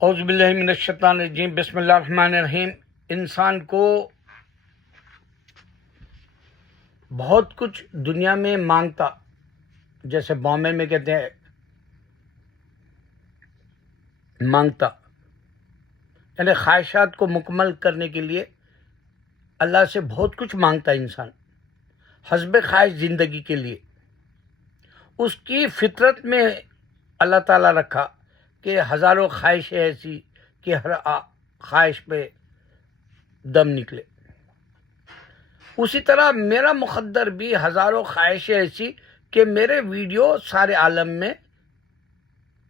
औज़ुबिल्लाहि मिनश्शैतानिर्रजीम बिस्मिल्लाहिर्रहमानिर्रहीम। इंसान को बहुत कुछ दुनिया में मांगता, जैसे बॉम्बे में कहते हैं मांगता, यानी ख्वाहिशात को मुकम्मल करने के लिए अल्लाह से बहुत कुछ मांगता इंसान हस्ब ख्वाहिश ज़िंदगी के लिए। उसकी फितरत में अल्लाह ताला रखा कि हज़ारों ख्वाहिशें ऐसी कि हर ख्वाहिश पे दम निकले। उसी तरह मेरा मुक़द्दर भी हज़ारों ख्वाहिशें ऐसी कि मेरे वीडियो सारे आलम में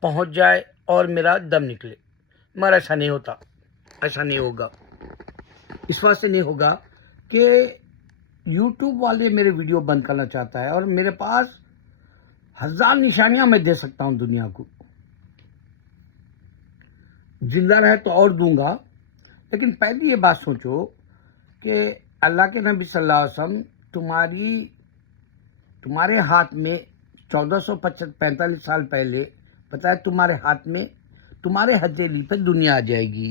पहुंच जाए और मेरा दम निकले, मगर ऐसा नहीं होता, ऐसा नहीं होगा। इस वास्ते नहीं होगा कि यूट्यूब वाले मेरे वीडियो बंद करना चाहता है, और मेरे पास हजार निशानियां मैं दे सकता हूं दुनिया को, जिंदा रहे तो और दूंगा। लेकिन पहली ये बात सोचो कि अल्लाह के नबी सल्लल्लाहु अलैहि वसल्लम तुम्हारे हाथ में 1445 साल पहले बताया, तुम्हारे हाथ में, तुम्हारे हथेली पे दुनिया आ जाएगी।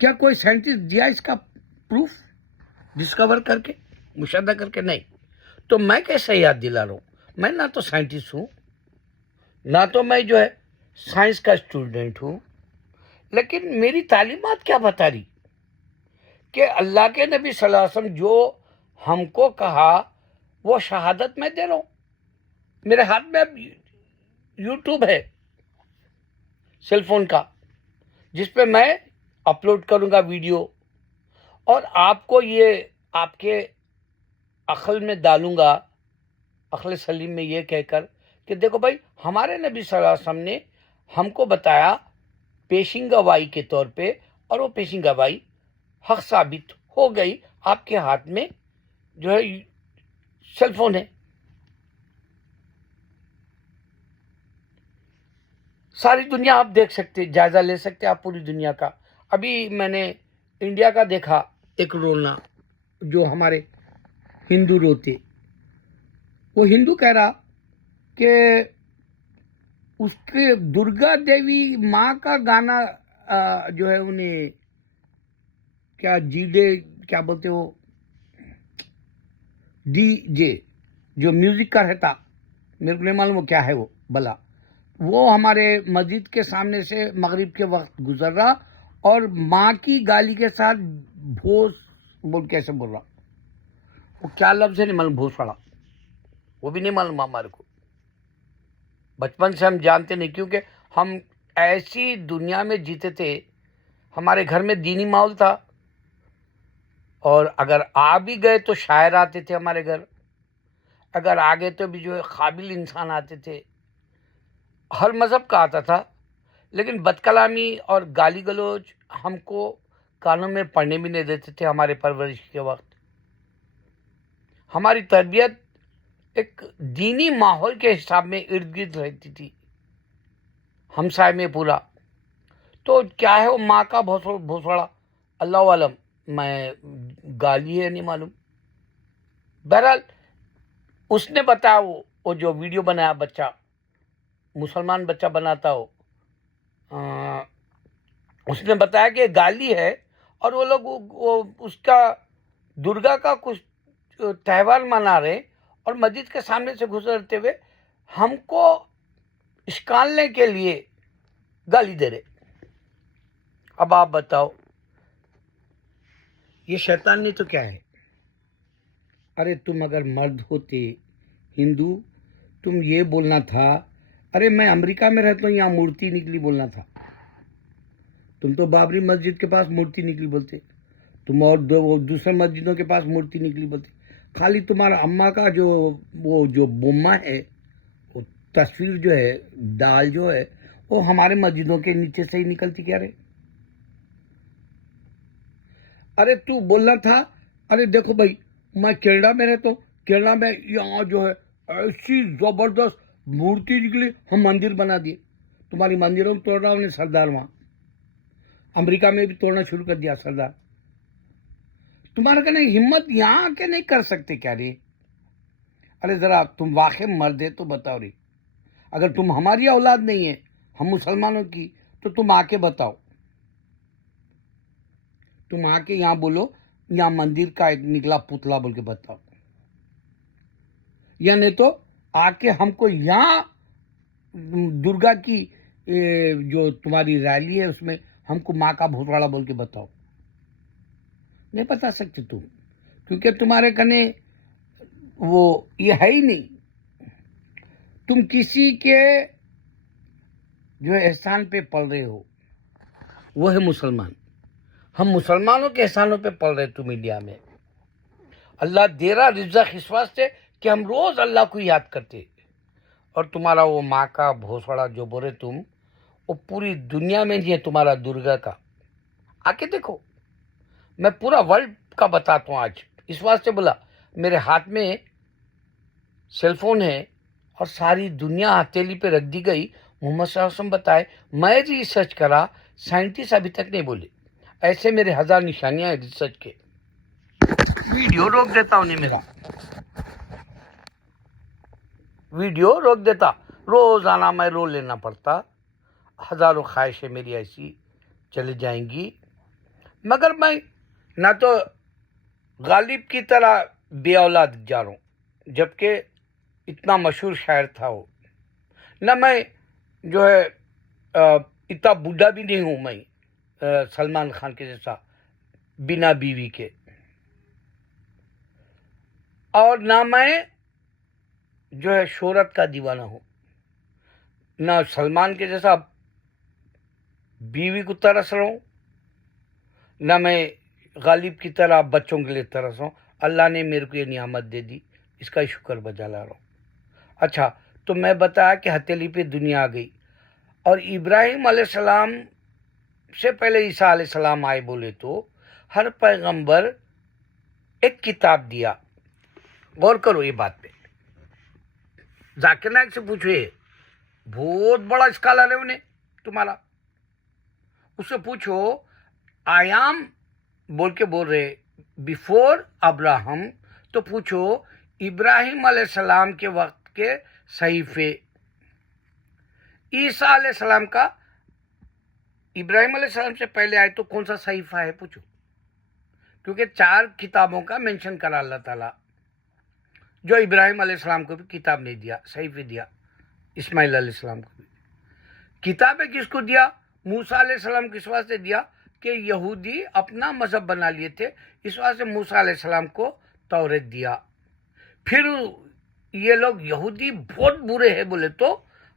क्या कोई साइंटिस्ट दिया इसका प्रूफ डिस्कवर करके, मुशाहिदा करके? नहीं। तो मैं कैसे याद दिला रहा हूं? मैं ना तो साइंटिस्ट हूं, ना तो मैं जो है साइंस का स्टूडेंट हूं, लेकिन मेरी तालीमात क्या बता रही कि अल्लाह के नबी सल्लल्लाहु अलैहि वसल्लम जो हमको कहा वो शहादत मैं दे रहा हूं। मेरे हाथ में अब यूट्यूब है, सेलफोन का, जिस पे मैं अपलोड करूंगा वीडियो, और आपको ये आपके अक्ल में डालूंगा, अक्ल सलीम में ये कहकर कि देखो भाई, हमारे नबी सल्लल्लाहु अलैहि वसल्लम ने हमको बताया पेशिंग गवाही के तौर पे, और वो पेशिंग गवाही हक साबित हो गई। आपके हाथ में जो है सेलफोन है, सारी दुनिया आप देख सकते, जायजा ले सकते आप पूरी दुनिया का। अभी मैंने इंडिया का देखा एक रोना, जो हमारे हिंदू रोते, वो हिंदू कह रहा कि उसके दुर्गा देवी माँ का गाना जो है उन्हें क्या जीडे क्या बोलते हो, डीजे जो म्यूजिक का रहता, मेरे को नहीं मालूम वो क्या है वो भला, वो हमारे मस्जिद के सामने से मगरिब के वक्त गुजर रहा, और माँ की गाली के साथ भोस बोल, कैसे बोल रहा, वो क्या लफ्ज है नहीं मालूम, भोसड़ा, वो भी नहीं मालूम हमारे को। बचपन से हम जानते नहीं, क्योंकि हम ऐसी दुनिया में जीते थे, हमारे घर में दीनी माहौल था, और अगर आ भी गए तो शायर आते थे हमारे घर, अगर आ गए तो भी जो है काबिल इंसान आते थे, हर मज़हब का आता था। लेकिन बदकलामी और गाली गलौज हमको कानों में पढ़ने भी नहीं देते थे। हमारे परवरिश के वक्त हमारी तरबियत एक दीनी माहौल के हिसाब में इर्द गिर्द रहती थी, हमसाय में पूरा। तो क्या है वो माँ का भोसड़ा, अल्लाह वालम, मैं गाली है नहीं मालूम। बहरहाल उसने बताया, वो जो वीडियो बनाया बच्चा, मुसलमान बच्चा बनाता हो, उसने बताया कि गाली है, और वो लोग वो उसका दुर्गा का कुछ त्यौहार मना रहे, और मस्जिद के सामने से गुजरते हुए हमको इश्कालने के लिए गाली दे रहे। अब आप बताओ, ये शैतान नहीं तो क्या है? अरे तुम अगर मर्द होते हिंदू, तुम ये बोलना था, अरे मैं अमेरिका में रहता हूँ, यहाँ मूर्ति निकली बोलना था। तुम तो बाबरी मस्जिद के पास मूर्ति निकली बोलते, तुम और दूसरे मस्जिदों के पास मूर्ति निकली बोलते। खाली तुम्हारा अम्मा का जो वो जो बोम्मा है, वो तस्वीर जो है, दाल जो है, वो हमारे मस्जिदों के नीचे से ही निकलती क्या रे? अरे तू बोलना था, अरे देखो भाई, मैं कनाडा में रहता हूँ, कनाडा में यहाँ जो है ऐसी जबरदस्त मूर्ति निकली, हम मंदिर बना दिए। तुम्हारी मंदिरों में तोड़ रहा उन्हें सरदार, वहां अमेरिका में भी तोड़ना शुरू कर दिया सरदार। तुम्हारा कहना हिम्मत यहां आके नहीं कर सकते क्या रे? अरे जरा तुम वाकई मर्द है तो बताओ रे, अगर तुम हमारी औलाद नहीं है, हम मुसलमानों की, तो तुम आके बताओ, तुम आके यहाँ बोलो, यहाँ मंदिर का एक निकला पुतला बोल के बताओ, या नहीं तो आके हमको यहाँ दुर्गा की जो तुम्हारी रैली है उसमें हमको माँ का भोसड़ा बोल के बताओ। नहीं बता सकते तुम, क्योंकि तुम्हारे कने वो ये है ही नहीं। तुम किसी के जो एहसान पे पल रहे हो, वो है मुसलमान। हम मुसलमानों के एहसानों पे पल रहे तुम इंडिया में। अल्लाह दे रहा रिज़्क़ इस वास्ते कि हम रोज अल्लाह को याद करते, और तुम्हारा वो माँ का भोसड़ा जो बोले तुम, वो पूरी दुनिया में नहीं है तुम्हारा दुर्गा का। आके देखो, मैं पूरा वर्ल्ड का बताता हूँ आज। इस वास्ते बोला, मेरे हाथ में सेलफोन है और सारी दुनिया हथेली पे रख दी गई। मोहम्मद सल्लल्लाहु अलैहि वसल्लम बताए, मैं रिसर्च करा, साइंटिस्ट अभी तक नहीं बोले। ऐसे मेरे 1000 निशानियां हैं रिसर्च के। वीडियो रोक देता उन्हें, मेरा वीडियो रोक देता, रोजाना मैं रो लेना पड़ता। हजारों ख्वाहिशें मेरी ऐसी चली जाएंगी, मगर मैं ना तो गालिब की तरह बे औलाद जा रहा हूँ, जबकि इतना मशहूर शायर था वो, ना मैं जो है इतना बूढ़ा भी नहीं हूँ मैं सलमान खान के जैसा बिना बीवी के, और ना मैं जो है शोहरत का दीवाना हूँ, ना सलमान के जैसा बीवी को तरस रहा हूँ, ना मैं गालिब की तरह बच्चों के लिए तरस रहा हूँ। अल्लाह ने मेरे को ये नियामत दे दी, इसका ही शुक्र बजा ला रहा हूँ। अच्छा, तो मैं बताया कि हथेली पे दुनिया आ गई, और इब्राहिम अलैहिस्सलाम से पहले ईसा अलैहिस्सलाम आए बोले तो हर पैगंबर एक किताब दिया। गौर करो ये बात पे, जाकिर नायक से पूछो, बहुत बड़ा स्कॉलर है उन्हें तुम्हारा, उससे पूछो आयाम बोल के बोल रहे बिफोर अब्राहम, तो पूछो इब्राहिम अलैहिस्सलाम के वक्त के सहीफे, ईसा अलैहिस्सलाम का इब्राहिम अलैहिस्सलाम से पहले आए तो कौन सा सहीफा है पूछो, क्योंकि 4 किताबों का मेंशन करा अल्लाह ताला, जो इब्राहिम अलैहिस्सलाम को भी किताब नहीं दिया, सहीफे दिया। इस्माइल अलैहिस्सलाम को भी किताबें किसको दिया? मूसा अलैहिस्सलाम किस वास्ते दिया कि यहूदी अपना मजहब बना लिए थे, इस वास्ते मूसा अलैहिस्सलाम को तौरेत दिया। फिर ये लोग यहूदी बहुत बुरे हैं बोले तो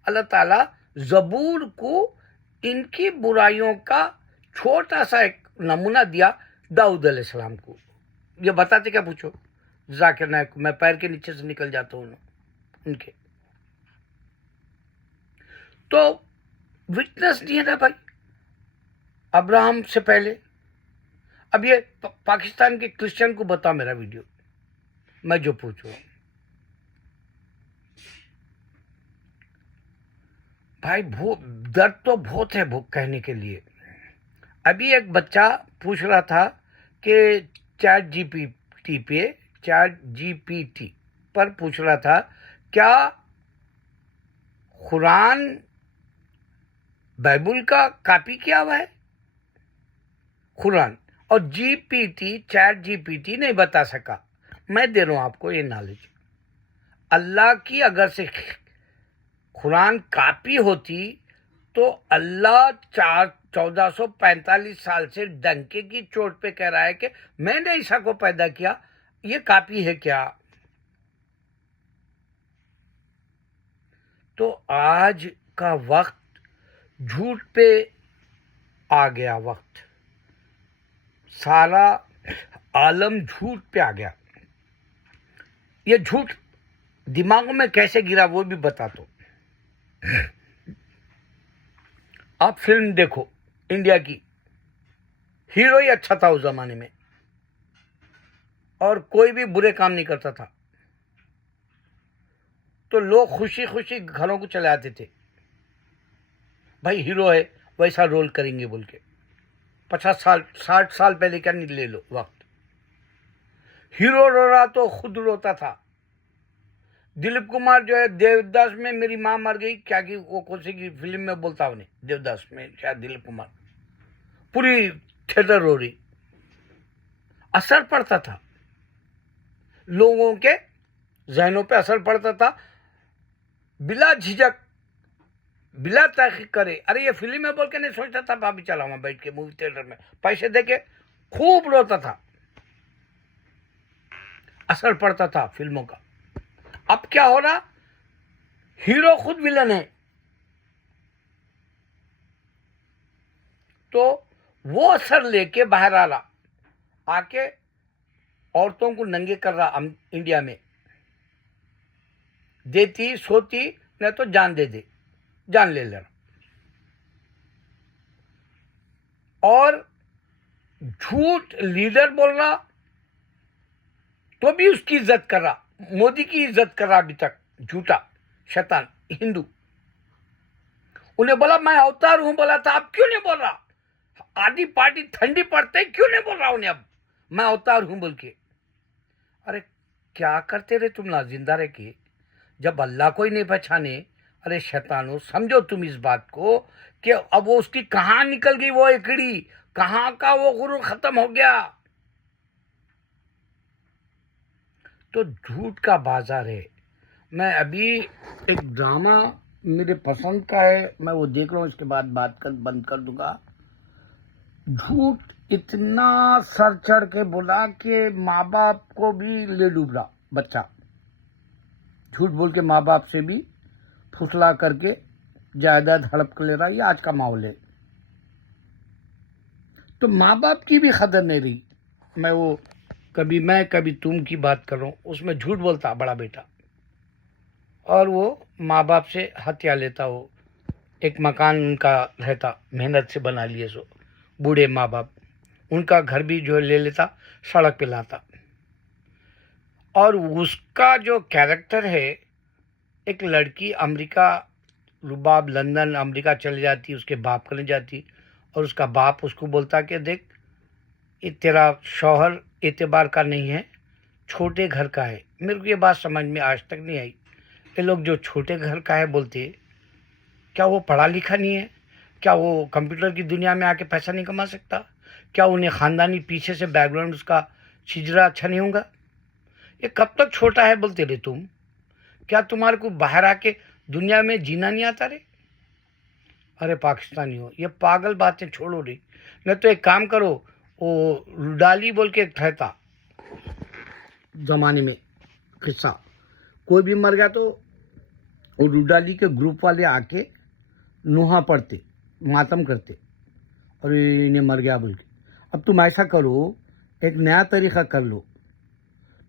अल्लाह ताला जबूर को इनकी बुराइयों का छोटा सा एक नमूना दिया दाऊद अलैहिस्सलाम को। ये बताते क्या पूछो जाकिर नायक, मैं पैर के नीचे से निकल जाता हूँ उनके। तो विटनेस नहीं है ना भाई अब्राहम से पहले। अब ये पाकिस्तान के क्रिश्चियन को बता मेरा वीडियो, मैं जो पूछू भाई, दर्द तो बहुत है भूख कहने के लिए। अभी एक बच्चा पूछ रहा था कि चैट जीपीटी पर पूछ रहा था, क्या कुरान बाइबल का कॉपी किया हुआ है? कुरान और चैट जीपीटी नहीं बता सका। मैं दे रहा हूं आपको ये नॉलेज। अल्लाह की अगर से कुरान कॉपी होती तो अल्लाह 1445 साल से डंके की चोट पे कह रहा है कि मैंने ईसा को पैदा किया, ये कॉपी है क्या? तो आज का वक्त झूठ पे आ गया, वक्त सारा आलम झूठ पे आ गया। ये झूठ दिमागों में कैसे गिरा वो भी बता दो। आप फिल्म देखो इंडिया की, हीरो ही अच्छा था उस जमाने में और कोई भी बुरे काम नहीं करता था, तो लोग खुशी खुशी घरों को चले आते थे, भाई हीरो है वैसा रोल करेंगे बोल के। 50 साल 60 साल पहले क्या नहीं ले लो वक्त, हीरो रो रहा तो खुद रोता था, दिलीप कुमार जो है देवदास में मेरी माँ मर गई, क्या कि वो कौन सी की फिल्म में बोलता उन्हें, देवदास में शायद दिलीप कुमार, पूरी थिएटर रो रही। असर पड़ता था, लोगों के जहनों पे असर पड़ता था, बिला झिझक बिला तहकीक करे, अरे ये फिल्म है बोल के नहीं सोचता था। भाभी चला वहां बैठ के मूवी थिएटर में पैसे देके खूब रोता था, असर पड़ता था फिल्मों का। अब क्या हो रहा, हीरो खुद विलन है, तो वो असर लेके बाहर आ रहा, आके औरतों को नंगे कर रहा इंडिया में, देती सोती नहीं तो जान दे दे, जान ले रहा। और झूठ लीडर बोल रहा तो भी उसकी इज्जत कर रहा, मोदी की इज्जत कर रहा अभी तक, झूठा शैतान हिंदू। उन्हें बोला मैं अवतार हूं, बोला था, अब क्यों नहीं बोल रहा? आधी पार्टी ठंडी पड़ते क्यों नहीं बोल रहा उन्हें अब मैं अवतार हूं बोल के? अरे क्या करते रहे तुम ना जिंदा रह के, जब अल्लाह को ही नहीं पहचाने। अरे शैतानो, समझो तुम इस बात को कि अब वो उसकी कहां निकल गई, वो एकड़ी कहां का वो गुरु खत्म हो गया। तो झूठ का बाजार है। मैं अभी एक ड्रामा मेरे पसंद का है, मैं वो देख रहा हूँ, इसके बाद बात कर बंद कर दूंगा। झूठ इतना सर चढ़ के बोला कि माँ बाप को भी ले डूब रहा बच्चा, झूठ बोल के माँ बाप से भी फुसला करके जायदाद हड़प कर ले रहा। ये आज का माहौल है। तो माँ बाप की भी कदर नहीं रही। मैं कभी तुम की बात कर रहा हूँ, उसमें झूठ बोलता बड़ा बेटा, और वो माँ बाप से हत्या लेता। हो एक मकान उनका रहता, मेहनत से बना लिए सो, बूढ़े माँ बाप, उनका घर भी जो ले लेता, सड़क पे लाता। और उसका जो कैरेक्टर है, एक लड़की अमेरिका, रुबाब लंदन अमेरिका चली जाती, उसके बाप करने जाती, और उसका बाप उसको बोलता कि देख, ये तेरा शौहर एतबार का नहीं है, छोटे घर का है। मेरे को ये बात समझ में आज तक नहीं आई। ये लोग जो छोटे घर का है बोलते, क्या वो पढ़ा लिखा नहीं है? क्या वो कंप्यूटर की दुनिया में आके पैसा नहीं कमा सकता? क्या उन्हें ख़ानदानी पीछे से बैकग्राउंड उसका छिजरा अच्छा नहीं होगा? ये कब तक छोटा है बोलते रे तुम? क्या तुम्हारे को बाहर आके दुनिया में जीना नहीं आता रे? अरे पाकिस्तानी हो, ये पागल बातें छोड़ो रे। नहीं तो एक काम करो, वो रुडाली बोल के एक था जमाने में किस्सा, कोई भी मर गया तो वो रुडाली के ग्रुप वाले आके नुहा पढ़ते, मातम करते, और इन्हें मर गया बोल के। अब तुम ऐसा करो, एक नया तरीका कर लो,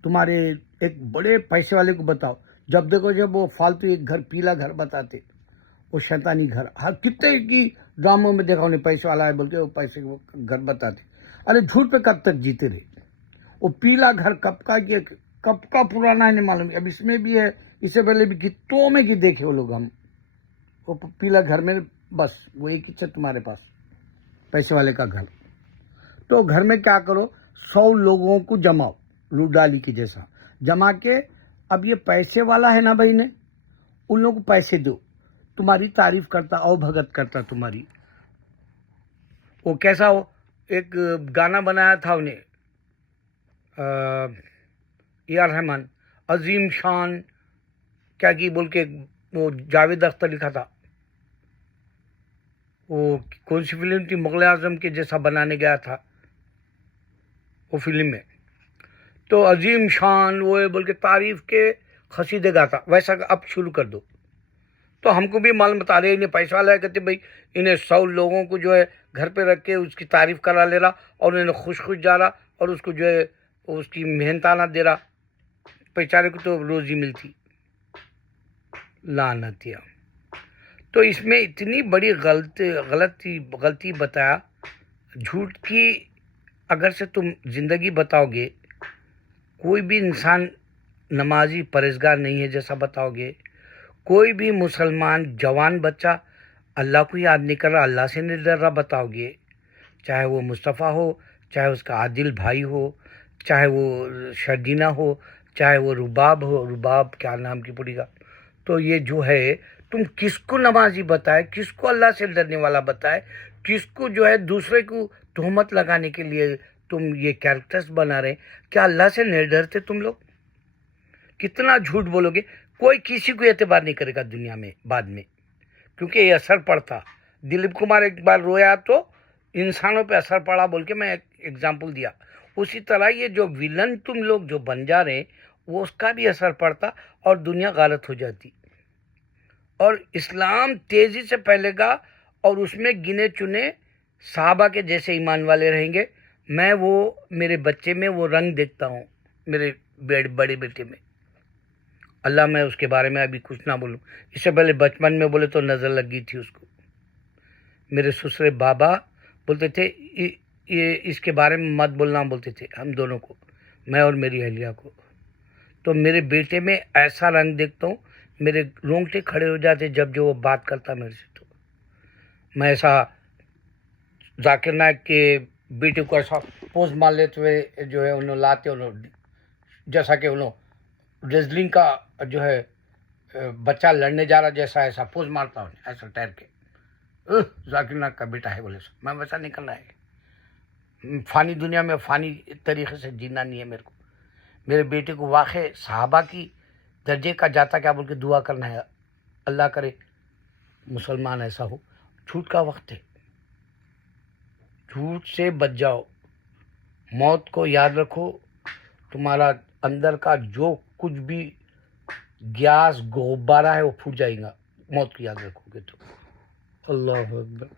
तुम्हारे एक बड़े पैसे वाले को बताओ, जब देखो जब वो फालतू एक घर, पीला घर बताते, वो शैतानी घर, हर कितने की ड्रामों में देखा उन्हें पैसे वाला है बोल के वो पैसे वो घर बताते। अरे झूठ पे कब तक जीते रहे? वो पीला घर कब का पुराना है नहीं मालूम, अब इसमें भी है, इससे पहले भी कितों में की देखे वो लोग हम। वो पीला घर में बस वो एक ही तुम्हारे पास पैसे वाले का घर। तो घर में क्या करो, 100 लोगों को जमाओ, रुडाली की जैसा जमा के, अब ये पैसे वाला है ना भाई ने, उन लोगों को पैसे दो, तुम्हारी तारीफ करता, अवभगत करता तुम्हारी। वो कैसा हो, एक गाना बनाया था उन्हें ए.आर. रहमान, अजीम शान क्या की बोल के, वो जावेद अख्तर लिखा था। वो कौन सी फिल्म थी, मुगल आजम के जैसा बनाने गया था वो फिल्म में। तो अजीम शान वो बोल के तारीफ के खसीदे गाता, वैसा अब शुरू कर दो। तो हमको भी मालूम बता रहे, इन्हें पैसा वाला है, कहते भाई इन्हें 100 लोगों को जो है घर पे रख के उसकी तारीफ करा ले रहा, और इन्हें खुश खुश जा रहा, और उसको जो है उसकी मेहनताना दे रहा, बेचारे को तो रोजी मिलती। लानतिया। तो इसमें इतनी बड़ी गलती बताया। झूठ की अगर से तुम जिंदगी बताओगे, कोई भी इंसान नमाजी परहेजगार नहीं है जैसा बताओगे, कोई भी मुसलमान जवान बच्चा अल्लाह को याद नहीं कर रहा, अल्लाह से नहीं डर रहा बताओगे, चाहे वो मुस्तफ़ा हो, चाहे उसका आदिल भाई हो, चाहे वो शर्जीना हो, चाहे वो रुबाब हो, रुबाब क्या नाम की पुड़ी का। तो ये जो है, तुम किसको नमाजी बताए, किसको अल्लाह से डरने वाला बताए, किसको जो है दूसरे को तोहमत लगाने के लिए तुम ये कैरेक्टर्स बना रहे। क्या अल्लाह से नहीं डरते तुम लोग? कितना झूठ बोलोगे। कोई किसी को एतबार नहीं करेगा दुनिया में बाद में, क्योंकि ये असर पड़ता। दिलीप कुमार एक बार रोया तो इंसानों पे असर पड़ा बोल के मैं एक एग्जाम्पल दिया। उसी तरह ये जो विलन तुम लोग जो बन जा रहे, वो उसका भी असर पड़ता और दुनिया गलत हो जाती और इस्लाम तेजी से फैलेगा और उसमें गिने चुने साहबा के जैसे ईमान वाले रहेंगे। मैं वो मेरे बच्चे में वो रंग देखता हूँ, मेरे बड़े बेटे में। अल्लाह, मैं उसके बारे में अभी कुछ ना बोलूँ। इससे पहले बचपन में बोले तो नज़र लग गई थी उसको। मेरे ससुरे बाबा बोलते थे ये इसके बारे में मत बोलना, बोलते थे हम दोनों को, मैं और मेरी अहलिया को। तो मेरे बेटे में ऐसा रंग देखता हूँ, मेरे रोंगटे खड़े हो जाते जब जो वो बात करता मेरे से। तो मैं ऐसा जाकिर नायक के बेटे को ऐसा पोज मार लेते हुए जो है उन्होंने लाते, उन्होंने जैसा कि उन्होंने रेसलिंग का जो है बच्चा लड़ने जा रहा जैसा ऐसा पोज मारता हूँ, ऐसा टैर के जाकिर नायक का बेटा है बोले। मैं वैसा निकलना है। फ़ानी दुनिया में फ़ानी तरीक़े से जीना नहीं है मेरे को। मेरे बेटे को वाक़ई सहाबा की दर्जे का जाता क्या बोल के दुआ करना है। अल्लाह करे मुसलमान ऐसा हो। झूठ का वक्त है, झूठ से बच जाओ। मौत को याद रखो। तुम्हारा अंदर का जो कुछ भी गैस गुब्बारा है वो फूट जाएगा, मौत को याद रखोगे तो। अल्लाह अकबर।